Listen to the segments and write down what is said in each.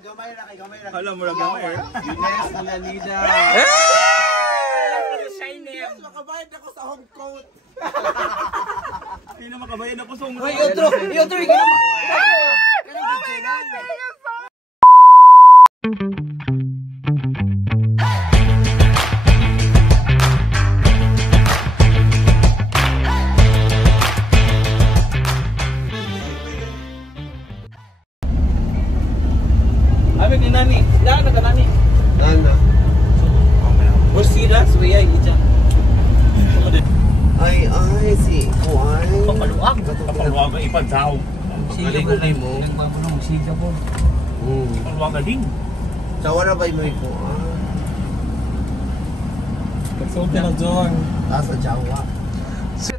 gamay na kay gamay na. Alam mo lang gamay. Yunes Alanida. Yes, makabayad ako sa home coat. Hindi na makabayad ako sa home coat. Hoy, outro, ikaw naman. Amig ni Nani. Daan na ka Nani. Nana. Or serious, we ay ija. Ay, si Juan. Papaluwag. Papaluwag ang ipadsaw. Galing mo. Nagmamulong siga po. Papaluwag ka din. Sawa na ba yung may Juan? Pagsulti na John. Sa Jawa.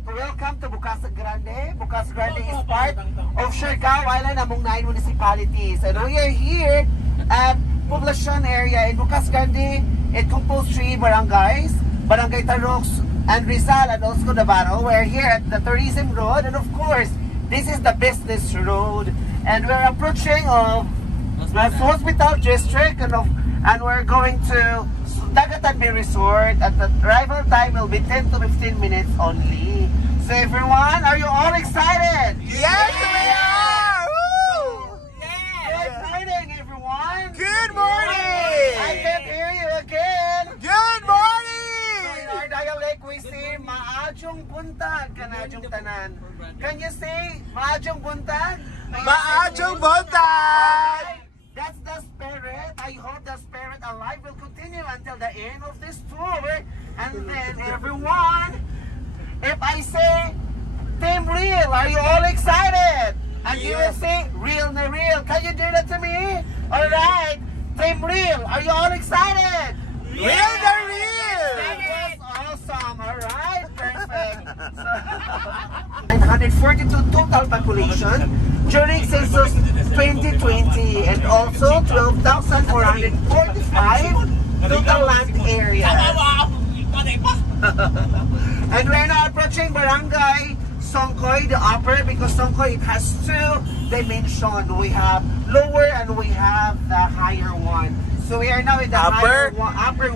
Welcome to Bukasa Grande. Bukasa Grande is part of Siargao Island among 9 municipalities. And we are here at Poblacion area in Bukasa Grande. It composed 3 barangays, Barangay Tarox and Rizal and also Navarro. We're here at the Tourism Road, and of course, this is the business road. And we're approaching of the Hospital District, and we're going to Dagatan Bay Resort. At the arrival time will be 10 to 15 minutes only. So everyone, are you all excited? Yes, we are! Good morning, everyone. Good morning! I can't hear you again. Good morning! In our dialect, we say, Maadjong buntag, kanadjong tanan. Can you say, Maadjong buntag? Maadjong buntag! Alright, that's the spirit. I hope the spirit alive will continue until the end of this tour. And then, everyone, if I say, Team Real, are you all excited? And you will say, Real na Real. Can you do that to me? Alright, Team Real, are you all excited? Real na Real! That was awesome, alright? Perfect. So, 942 total population during census 2020 and also 12,445 total land area. And we're now approaching Barangay Songkoy, the upper, because Songkoy, it has 2 dimensions. We have lower and we have the higher one. So we are now in the upper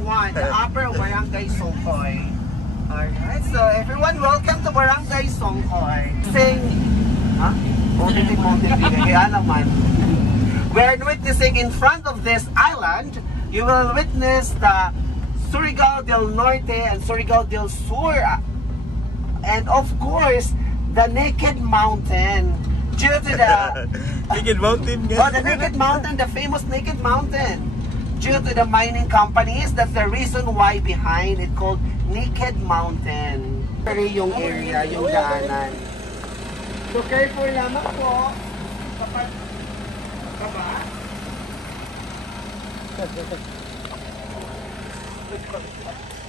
one, the upper Barangay Songkoy. Alright, so everyone, welcome to Barangay Songkoy. Sing, we're witnessing in front of this island, you will witness the Surigao del Norte and Surigao del Sur. And of course, the Naked Mountain. Due to the Naked Mountain. the Naked Mountain, the famous Naked Mountain. Due to the mining companies, that's the reason why behind it called Naked Mountain. Pero yung area, yung daanan. So careful lamang po kapag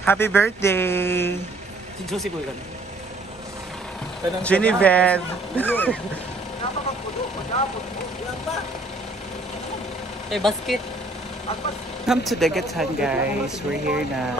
Happy birthday! Si Josie po yan. Genevieve! Eh, basket. Come to Dagatan, guys. We're here na.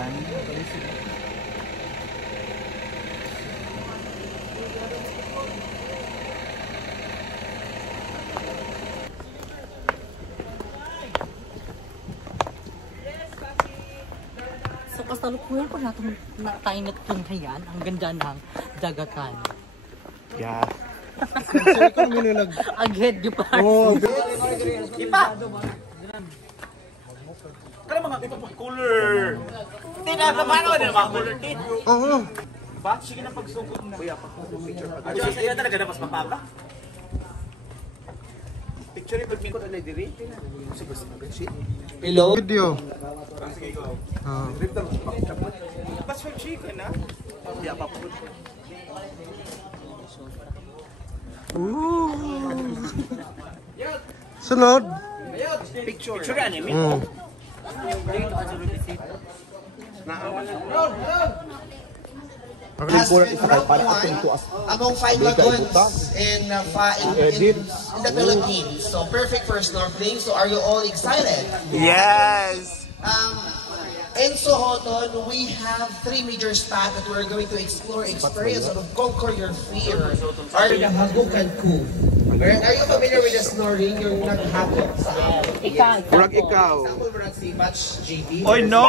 Sa kasalukuyan ko natin tayo natunghayan ang ganda ng Dagatan. Yeah. Agad di pa. Kaya mga color. Tinataman ako din mga color din. Oo. Ba? Sige na pagsugod na. Kuya, picture pa. Adyo, sa iya talaga na mas mapaba. Picture yung pagmin ko na diri. Hello? Video. Bas for chicken, ha? Hindi pa po. Sunod. Picture anime. has been ranked one among 5 lagoons in the Philippines. So perfect for snorkeling. So are you all excited? Yes. In Sohoton, we have 3 major spots that we're going to explore, experience, and conquer your fear. Are the Hagukan Cove. Are you familiar with the snoring? Yung naghatot sa Ikaw. Murag ikaw. example, murag si Batch JB. Oy, no!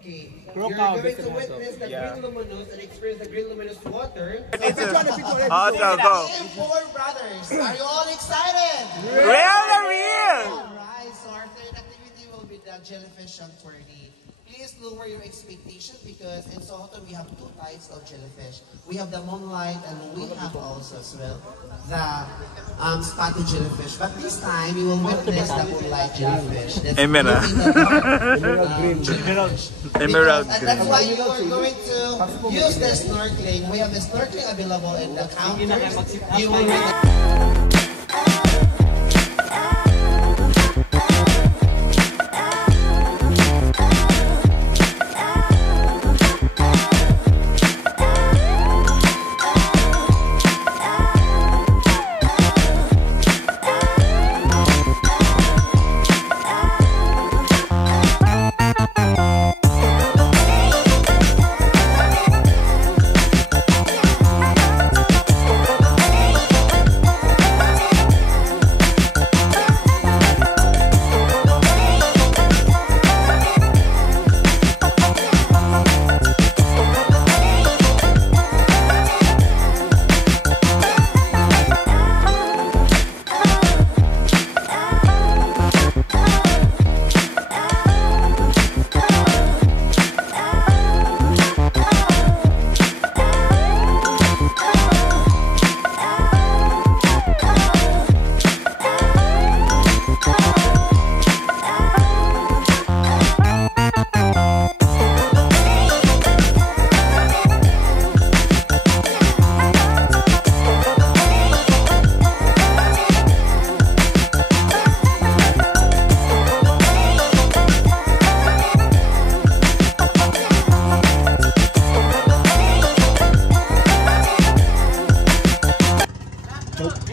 Okay. You're going to witness the green luminous and experience the green luminous water. Oh, go. Four brothers. Are you all excited? Real the real! Alright, so our third activity will be the jellyfish tourney. Please lower your expectation because in Sohoton we have two types of jellyfish. We have the moonlight and we have also as well the spotted jellyfish. But this time you will witness the moonlight jellyfish. That's Emerald. Emerald and that's why you are going to use the snorkeling. We have the snorkeling available in the counters. You will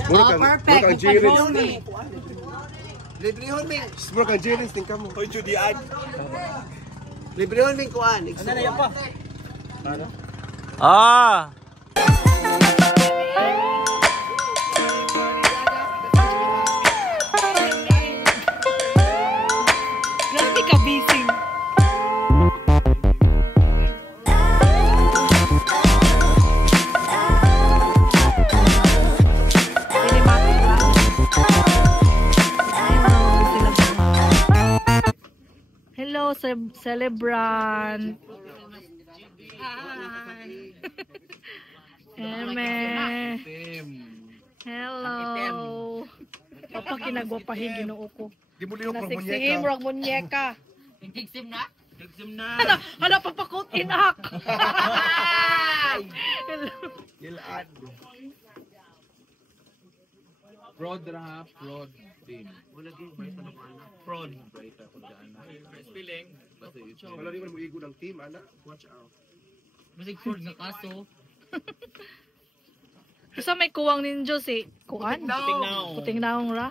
Perfect. Librehon min. Semua kan jenis tingkah mo. Hoy, Judian. Librehon min kuan. Ano na yan pa? Ah! Grabe ka, bising. Hello, celebrant. Eme. Hello. Papa kinagwapahin Ginoo ko. Di mo liyok ng Nasiksim munyeka. rog munyeka. Nagsigsim na? Nagsigsim na. Hala papakutin ak. Ilaan. Fraud ra, fraud team. Wala din bright na ano. Fraud bright ako daan. Spelling. Basta ito. Wala rin mo igo ng team, anak. Watch out. Basig fraud nga kaso. Isa may kuwang ninjo si kuan. Tingnaw. Puting naong ra.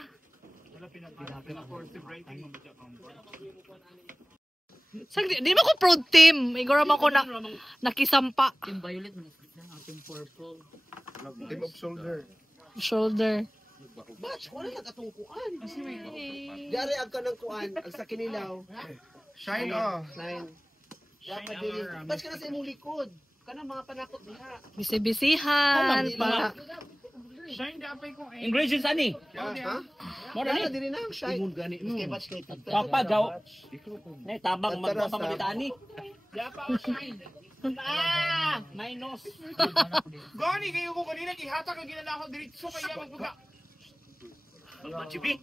Sag di mo ko proud team. Igora mo ko na nakisampa. Team violet mo na team purple. Team of shoulder. Shoulder. Batch, wala ka katong kuan. Dari ag ka ng kuan, ang sa kinilaw. Shine off. Nine. Dapat dili. Batch ka na sa imong likod. Kana mga panakot diha. Bisi-bisihan para Ingredients ani. Ha? Mo Kana dili na ang shine. Imong gani. Kay batch kay Papagaw. Nay tabang magpapamalitaan ni. Minus. Gani kayo ko kanina gihata ka ginala ko diretso kaya magbuga. Chibi.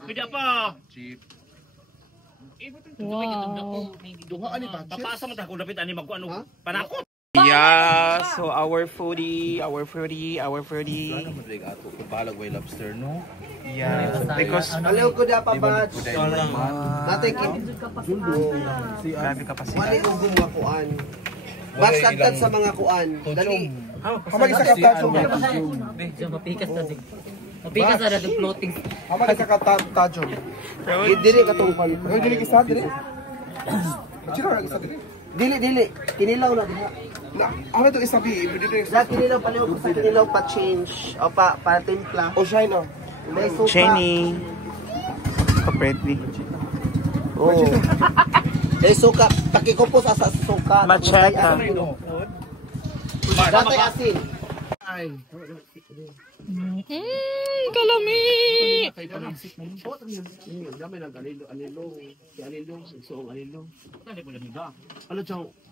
Kuya pa. wow. Duha ani ba? Papasa mo ta kung dapat ani magkuano. Panakot. Yeah, so our foodie. Ano mo dig ato ko balag way lobster no? Yeah, because Alaw ko da pa batch. Natin kin. grabe ka pa Wali sila. ko gumawa kuan. Batch tatad sa mga kuan. Dali. Hamag isa ka tajong. Mapikas na din. Mapikas na din floating. Hamag isa ka tajong. Dili ka tong kuan. Ay, dili isa dili. Chiro ra isa dili. Dili. Kinilaw na diha. Na, ano to isabi? Sa kinilaw paliw ko sa kinilaw pa change o pa timpla. O shine oh. May suka. Jenny. Kapredli. Oh. May suka, pakikupos sa suka. Machata. Datay asin. Kalami.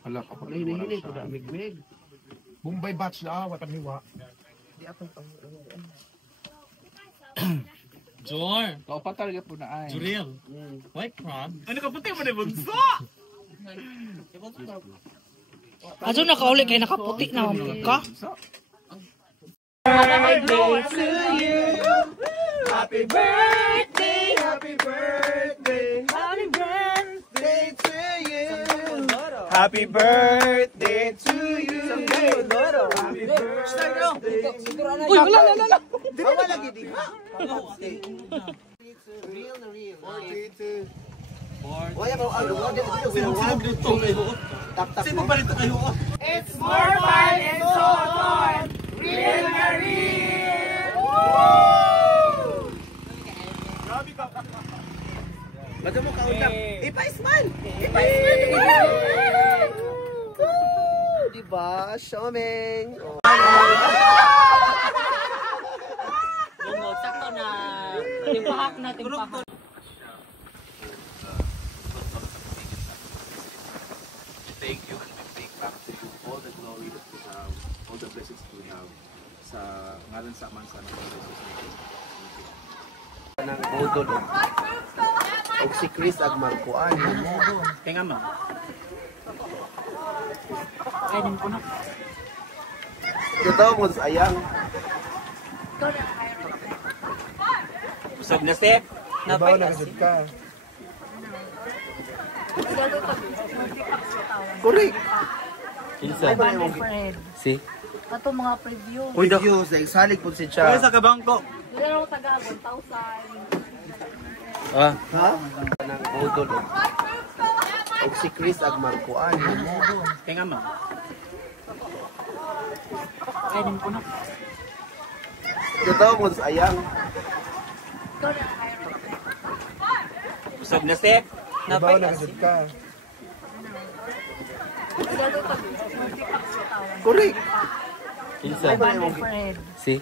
Hala ka pa. Bombay batch na watan hiwa. Jor! Kaupat talaga po na ay. Juril! White crab? Ano ka puti mo na bunso? Aso nakauli kay nakaputi na ang ka. Happy birthday, happy birthday, happy birthday to you. Happy birthday to you. Happy birthday. Uy, wala. Bawa lagi di ha. Real na real. 42. Wala mo ang It's more fun and so fun. Real na real. Grabe ka. Lagyan mo kaunang. Ipa-smile. Diba? Shomeng. Bungog, sakto na. Timpahak na, timpahak. Thank you and we take back to you all the glory that we have, all the blessings that we have. Sa ngalan sa Ama sa Anak Jesus Nang budol. Og si Chris ag magkuan. Tinga mo. Kainin ko na. Ito mo sayang. Usog na step. Bawa na kasi ka. Correct. Kinsa? Si. Ato mga preview. Uy, dok. Reviews, salig po si Cha. Uy, sa kabangko. Dito ako taga 1,000. Ah. Ha? Nang budol. Og si Chris ag magkuan. Tinga mo. Kainin ko na. Ito mo sayang. Usog na step. Bawa na kasi ka. Correct. Kinsa? Si.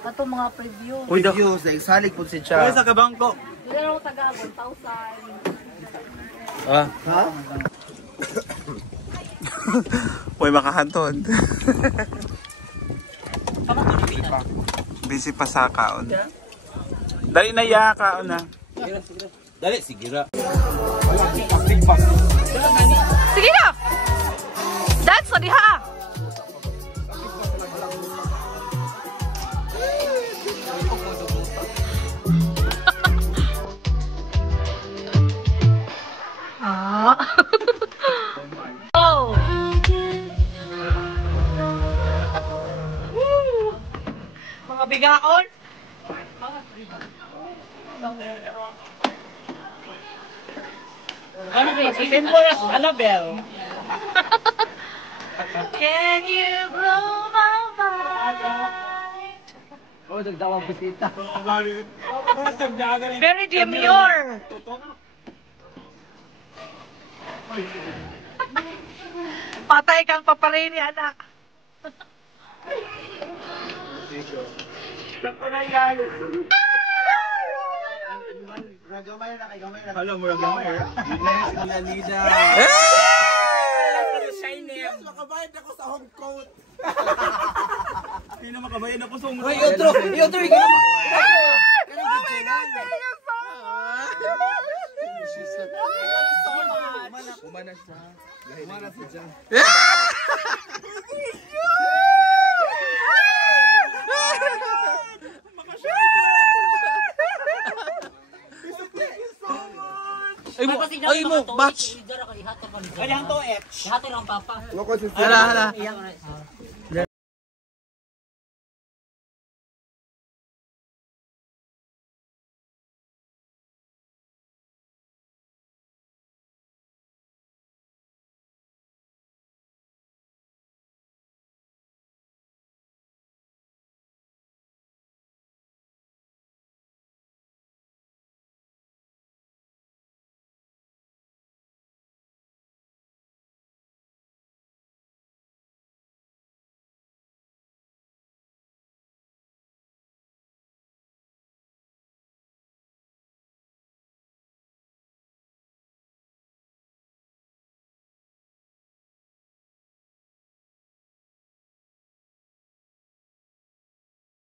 Ato mga preview. Uy, dok. Reviews, salig po si Uy, Cha. sa kabangko. Dito ako taga 1,000. Ah. Ha? Uy, makahantod. Busy pa sa kaon. Dali na ya kaon na. Dali, sigira. Sige na! Dance na diha! Oh! Mga bigaon! Ano ba? Even for us, Annabelle. Can you blow my mind? Oh, nagdawang bisita. Very demure. Patay kang paparini, anak. Nagamay na kay gamay na. Alam mo lang gamay. Nida. Yes, makabayad ako sa home coat. Hindi na makabayan ako sa mga. Uy, outro, outro, ikaw naman. Oh my God, thank you so much. Umana siya. Umana siya. Ay mo, batch. Kaya to etch. Ihato lang papa. Loko si Hala.